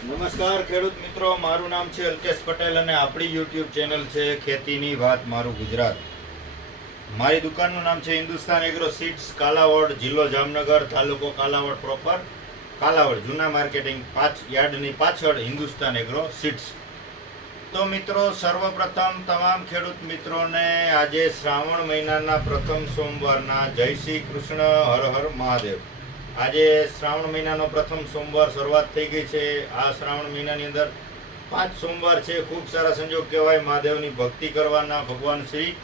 નમસ્કાર ખેડૂત મિત્રો, મારું નામ છે અલ્કેશ પટેલ અને આપણી યુટ્યુબ ચેનલ છે ખેતીની વાત મારું ગુજરાત. મારી દુકાનનું નામ છે હિન્દુસ્તાન એગ્રો સીડ્સ કાલાવડ જિલ્લો જામનગર, તાલુકો કાલાવડ પ્રોપર કાલાવડ જૂના માર્કેટિંગ પાંચ યાર્ડની પાછળ હિન્દુસ્તાન એગ્રો સીડ્સ તો મિત્રો, સર્વપ્રથમ તમામ ખેડૂત મિત્રોને આજે શ્રાવણ મહિનાના પ્રથમ સોમવારના જય શ્રી કૃષ્ણ, હર હર મહાદેવ. આજે શ્રાવણ મહિનાનો પ્રથમ સોમવાર શરૂઆત થઈ ગઈ છે. આ શ્રાવણ મહિનાની અંદર પાંચ સોમવાર છે. ખૂબ સારા સંજોગ કહેવાય મહાદેવની ભક્તિ કરવાના ભગવાન શ્રી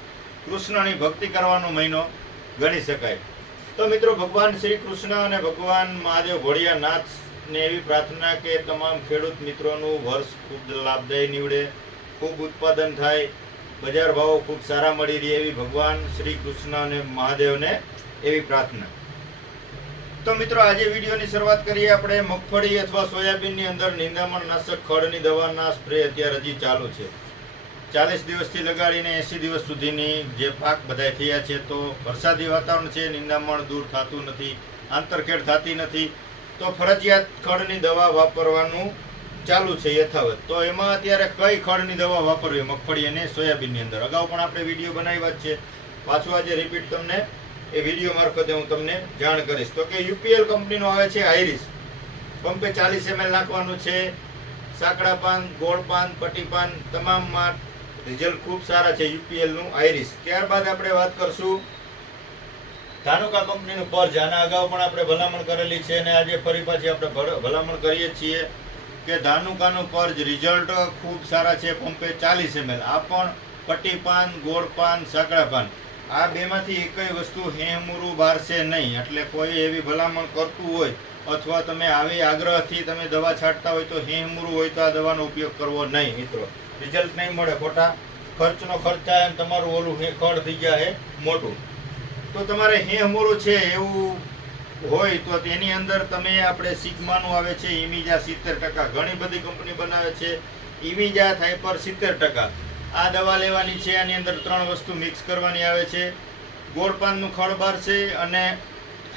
કૃષ્ણની ભક્તિ કરવાનો મહિનો ગણી શકાય. તો મિત્રો, ભગવાન શ્રી કૃષ્ણ અને ભગવાન મહાદેવ ભોળિયાનાથને એવી પ્રાર્થના કે તમામ ખેડૂત મિત્રોનું વર્ષ ખૂબ લાભદાયી નીવડે, ખૂબ ઉત્પાદન થાય, બજાર ભાવો ખૂબ સારા મળી રહે એવી ભગવાન શ્રી કૃષ્ણ અને મહાદેવને એવી પ્રાર્થના. તો મિત્રો, આજે વિડીયોની શરૂઆત કરીએ આપણે મગફળી અથવા સોયાબીનની અંદર નિંદામણ નાશક ખડની દવાના સ્પ્રે અત્યારે હજી ચાલુ છે. ચાલીસ દિવસથી લગાડીને એંસી દિવસ સુધીની જે પાક બધાય થયા છે, તો વરસાદી વાતાવરણ છે, નિંદામણ દૂર થતું નથી, આંતરખેડ થતી નથી, તો ફરજિયાત ખડની દવા વાપરવાનું ચાલુ છે યથાવત. તો એમાં અત્યારે કઈ ખડની દવા વાપરવી? મગફળી અને સોયાબીનની અંદર. અગાઉ પણ આપણે વીડિયો બનાવ્યા જ છે. પાછું આજે રિપીટ તમને એ વીડિયો મારફતે હું તમને જાણ કરીશ. તો કે યુપીએલ કંપનીનો આવે છે આઈરિસ. પંપે ચાલીસ એમએલ નાખવાનું છે. સાંકડા પાન, ગોળ પાન પટી પાન તમામમાં રિઝલ્ટ ખૂબ સારા છે યુપીએલનું આઈરિસ. ત્યારબાદ આપણે વાત કરશું ધાનુકા કંપનીનું પર્જ. આના અગાઉ પણ આપણે ભલામણ કરેલી છે અને આજે ફરી પાછી આપણે ભલામણ કરીએ છીએ કે ધાનુકાનું પર્જ રિઝલ્ટ ખૂબ સારા છે. પંપે ચાલીસ એમએલ. આ પણ પટી પાન, ગોળ પાન, સાંકડા પાન. આ બેમાંથી એકય વસ્તુ હેમુરું બારશે નહીં. એટલે કોઈ એવી ભલામણ કરતું હોય અથવા તમે આવી આગ્રહથી તમે દવા છાંટતા હોય તો હેમુરું હોય તો આ દવાનો ઉપયોગ કરવો નહીં, મિત્રો. રિઝલ્ટ નહીં મળે ખોટા. ખર્ચનો ખર્ચ થાય અને તમારું ઓલું હે ખડ થઈ જાય મોટું. તો તમારે હેમુરું છે એવું હોય તો તેની અંદર તમે આપણે સિગ્માનું આવે છે ઇમિજા સિત્તેર ટકા. ઘણી બધી કંપની બનાવે છે ઇમિજા થાઇપર સિત્તેર ટકા. આ દવા લેવાની છે, આની અંદર ત્રણ વસ્તુ મિક્સ કરવાની આવે છે. ગોળપાનનું ખળ બારશે અને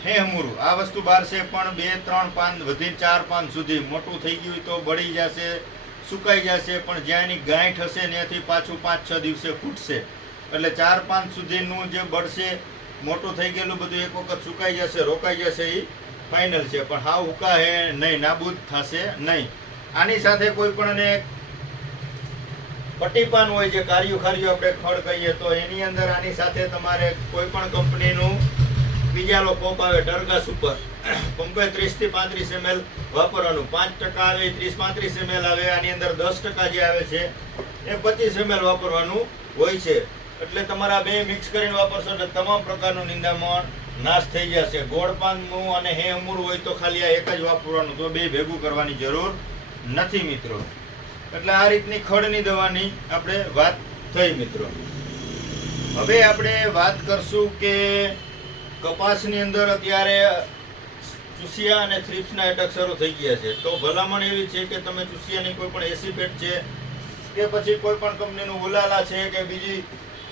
હેહમુરું આ વસ્તુ બારશે પણ બે, ત્રણ પાન વધી ચાર પાન સુધી મોટું થઈ ગયું તો બળી જશે, સુકાઈ જશે, પણ જ્યાં એની ગાંઠ હશે ત્યાંથી પાછું પાંચ, છ દિવસે ફૂટશે. એટલે ચાર પાંચ સુધીનું જે બળશે મોટું થઈ ગયેલું બધું એક વખત સુકાઈ જશે, રોકાઈ જશે એ ફાઇનલ છે. પણ હાવ હુકા હે નહીં, નાબૂદ થશે નહીં. આની સાથે કોઈ પણ ને પટ્ટીપાન હોય જે કાર્યું ખાર્યું આપણે ખડ કહીએ તો એની અંદર આની સાથે તમારે કોઈ પણ કંપનીનું બીજાલો પંપ આવે ટર્ગા સુપર પંપે ત્રીસથી પાંત્રીસ એમએલ વાપરવાનું. પાંચ ટકા આવે, ત્રીસ પાંત્રીસ એમએલ આવે, આની અંદર દસ ટકા જે આવે છે, એ પચીસ એમએલ વાપરવાનું હોય છે. એટલે તમારા બે મિક્સ કરીને વાપરશો એટલે તમામ પ્રકારનું નિંદામણ નાશ થઈ જશે. ગોળપાનનું અને હે અમૂર હોય તો ખાલી આ એક જ વાપરવાનું. તો બે ભેગું કરવાની જરૂર નથી, મિત્રો. એટલે આ રીતની ખડની દવાની આપણે વાત થઈ મિત્રો. હવે આપણે વાત કરશું કે કપાસની અંદર અત્યારે ચૂસિયા અને થ્રીપ્સના એટક શરૂ થઈ ગયા છે. તો ભલામણ એવી છે કે તમે ચૂસિયાની કોઈ પણ એસિપેટ છે કે પછી કોઈ પણ કંપનીનું ઉલાલા છે કે બીજી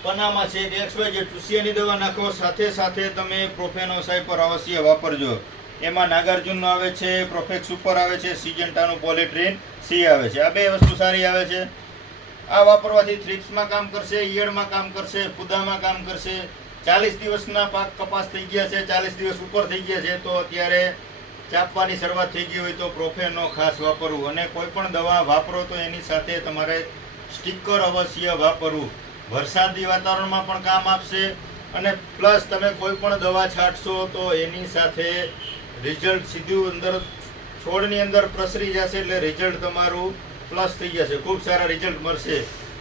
પનામા છે કે એક્સવાય જે ચૂસિયાની દવા નાખો, સાથે સાથે તમે પ્રોફેનો સાયપર અવશ્ય વાપરજો. એમાં નાગાર્જુનનો આવે છે, પ્રોફેક્સ સુપર આવે છે, સિજન્ટાનું પોલિટ્રીન સી આવે છે. આ બે વસ્તુ સારી આવે છે. આ વાપરવાથી થ્રિપ્સમાં કામ કરશે, ઈયળમાં કામ કરશે, ફુદામાં કામ કરશે. ચાલીસ દિવસના પાક કપાસ થઈ ગયા છે, ચાલીસ દિવસ ઉપર થઈ ગયા છે, તો અત્યારે ચાપવાની શરૂઆત થઈ ગઈ હોય તો પ્રોફેનો ખાસ વાપરવું. અને કોઈ પણ દવા વાપરો તો એની સાથે તમારે સ્ટીકર અવશ્ય વાપરવું. વરસાદી વાતાવરણમાં પણ કામ આપશે. અને પ્લસ તમે કોઈ પણ દવા છાંટશો તો એની સાથે રિઝલ્ટ સીધું અંદર છોડની અંદર પ્રસરી જશે એટલે રિઝલ્ટ તમારું પ્લસ થઈ જશે. ખૂબ સારા રિઝલ્ટ મળશે.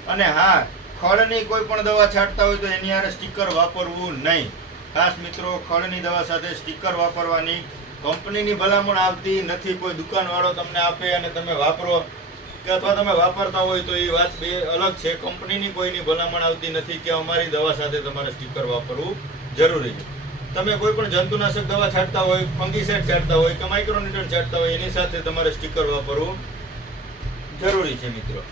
અને હા, ખળની કોઈ પણ દવા છાંટતા હોય તો એની હારે સ્ટીકર વાપરવું નહીં. ખાસ મિત્રો, ખળની દવા સાથે સ્ટીકર વાપરવાની કંપનીની ભલામણ આવતી નથી. કોઈ દુકાનવાળો તમને આપે અને તમે વાપરો કે અથવા તમે વાપરતા હોય તો એ વાત બે અલગ છે. કંપનીની કોઈની ભલામણ આવતી નથી કે અમારી દવા સાથે તમારે સ્ટીકર વાપરવું જરૂરી છે. તમે કોઈ પણ જંતુનાશક દવા છાંટતા હોય, ફંગીસાઇડ છાંટતા હોય કે માઇક્રોન્યુટ્રન છાંટતા હોય, એની સાથે તમારે સ્ટીકર વાપરવું જરૂરી છે મિત્રો.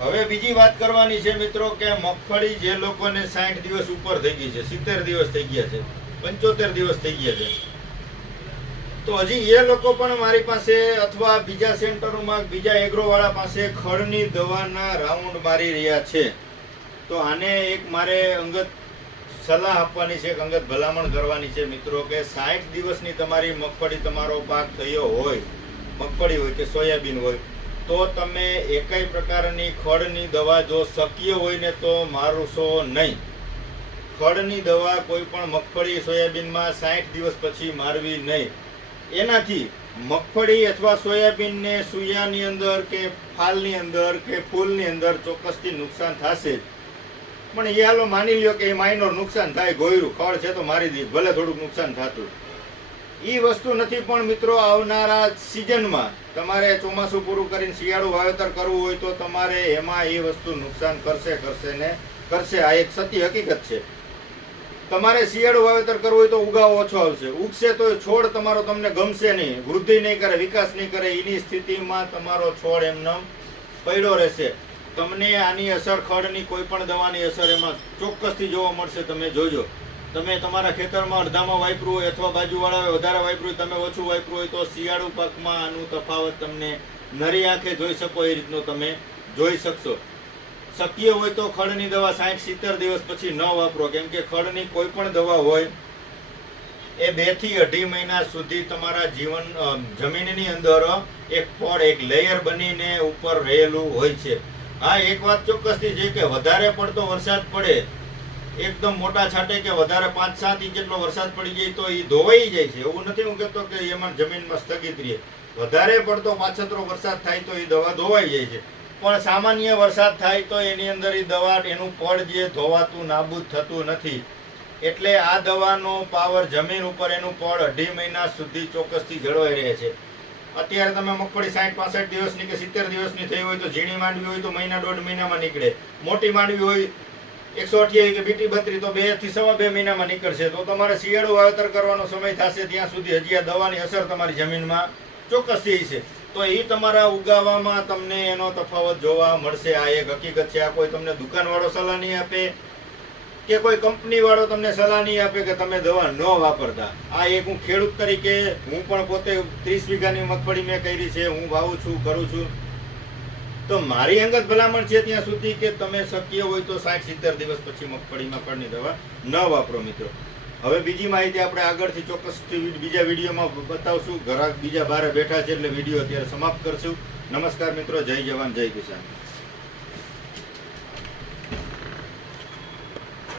હવે બીજી વાત કરવાની છે મિત્રો કે મગફળી જે લોકોને સાઠ દિવસ ઉપર થઈ ગઈ છે, સિત્તેર દિવસ થઈ ગયા છે, પંચોતેર દિવસ થઈ ગયા છે. તો હજી એ લોકો પણ મારી પાસે અથવા બીજા સેન્ટરોમાં, બીજા એગ્રોવાળા પાસે ખડની દવાના રાઉન્ડ મારી રહ્યા છે. તો આને એક મારે અંગત સલાહ આપવાની છે અંગત ભલામણ કરવાની છે મિત્રો કે સાઠ દિવસની તમારી મગફળી તમારો પાક થયો હોય, મગફળી હોય કે સોયાબીન હોય, તો તમે એકેય પ્રકારની ખડની દવા જો શક્ય હોય ને તો મારશો નહીં ખડની દવા કોઈ પણ મગફળી સોયાબીનમાં સાઠ દિવસ પછી મારવી નહીં એનાથી મગફળી અથવા સોયાબીનને સુયાની અંદર કે ફાલની અંદર કે ફૂલની અંદર ચોક્કસથી નુકસાન થશે જ. પણ એ હાલો માની લ્યો કે એ માઇનોર નુકસાન થાય, ગોયરું, ખળ છે તો મારી દીધ ભલે થોડુંક નુકસાન થતું. એ વસ્તુ નથી પણ મિત્રો, આવનારા સિઝનમાં તમારે ચોમાસું પૂરું કરીને શિયાળું વાવેતર કરવું હોય તો તમારે એમાં એ વસ્તુ નુકસાન કરશે કરશે ને કરશે. આ એક સતી હકીકત છે. તમારે શિયાળું વાવેતર કરવું હોય તો ઉગાવ ઓછો આવશે. ઉગશે તો છોડ તમારો તમને ગમશે નહીં. વૃદ્ધિ નહીં કરે, વિકાસ નહીં કરે. એની સ્થિતિમાં તમારો છોડ એમનો પડ્યો રહેશે. તમને આની અસર ખડની કોઈ પણ દવાની અસર એમાં ચોક્કસથી જોવા મળશે, તમે જોજો. તમે તમારા ખેતરમાં અડધામાં વાપરું હોય અથવા બાજુવાળાએ વધારે વાપરું હોય, તમે ઓછું વાપરું હોય તો શિયાળુ પાકમાં આનું તફાવત તમને નરી આંખે જોઈ શકો, એ રીતનું તમે જોઈ શકશો. શક્ય હોય તો ખડની દવા સાઠ, સિત્તેર દિવસ પછી ન વાપરો, કેમ કે ખડની કોઈ પણ દવા હોય, એ બેથી અઢી મહિના સુધી તમારા જીવન જમીનની અંદર એક પડ, એક લેયર બનીને ઉપર રહેલું હોય છે. હા, એક વાત ચોક્કસથી છે કે વધારે પડતો વરસાદ પડે, એકદમ મોટા છાંટે કે વધારે પાંચ સાત ઇંચ જેટલો વરસાદ પડી જાય તો એ ધોવાઈ જાય છે. એવું નથી હું કહેતો કે એમાં જમીનમાં સ્થગિત રહે. વધારે પડતો પાછતરો વરસાદ થાય તો એ દવા ધોવાઈ જાય છે. પણ સામાન્ય વરસાદ થાય તો એની અંદર એ દવા, એનું પડ જે ધોવાતું, નાબૂદ થતું નથી. એટલે આ દવાનો પાવર જમીન ઉપર એનું પડ અઢી મહિના સુધી ચોક્કસથી જળવાઈ રહે છે. અત્યારે તમે મગફળી સાઠ, પાસઠ દિવસની કે સિત્તેર દિવસની થઈ હોય તો ઝીણી માંડવી હોય તો મહિના દોઢ મહિનામાં નીકળે. મોટી માંડવી હોય એકસો અઠ્યાવી કે બીટી બત્રી તો બેથી સવા બે મહિનામાં નીકળશે. તો તમારે શિયાળુ વાવેતર કરવાનો સમય થશે ત્યાં સુધી હજી આ દવાની અસર તમારી જમીનમાં ચોક્કસ થઈ છે. તો એ તમારા ઉગાવામાં તમને એનો તફાવત જોવા મળશે. આ એક હકીકત છે. આ કોઈ તમને દુકાનવાળો સલાહ નહીં આપે. કે કોઈ કંપની વાળો તમને સલાહ નહીં આપે કે તમે દવા ન વાપરતા. આ એક હું ખેડૂત તરીકે હું પણ પોતે ત્રીસ વીઘાની મગફળી મેં કરી છે, હું વાવું છું, કરું છું. તો મારી અંગત ભલામણ છે ત્યાં સુધી કે તમે શક્ય હોય તો સાઠ સિત્તેર દિવસ પછી મગફળીમાં પડની દવા ન વાપરો મિત્રો. હવે બીજી માહિતી આપણે આગળથી ચોક્કસથી બીજા વિડીયોમાં બતાવશું. ઘરાક બીજા બારે બેઠા છે એટલે વીડિયો અત્યારે સમાપ્ત કરશું. નમસ્કાર મિત્રો, જય જવાન, જય કિસાન.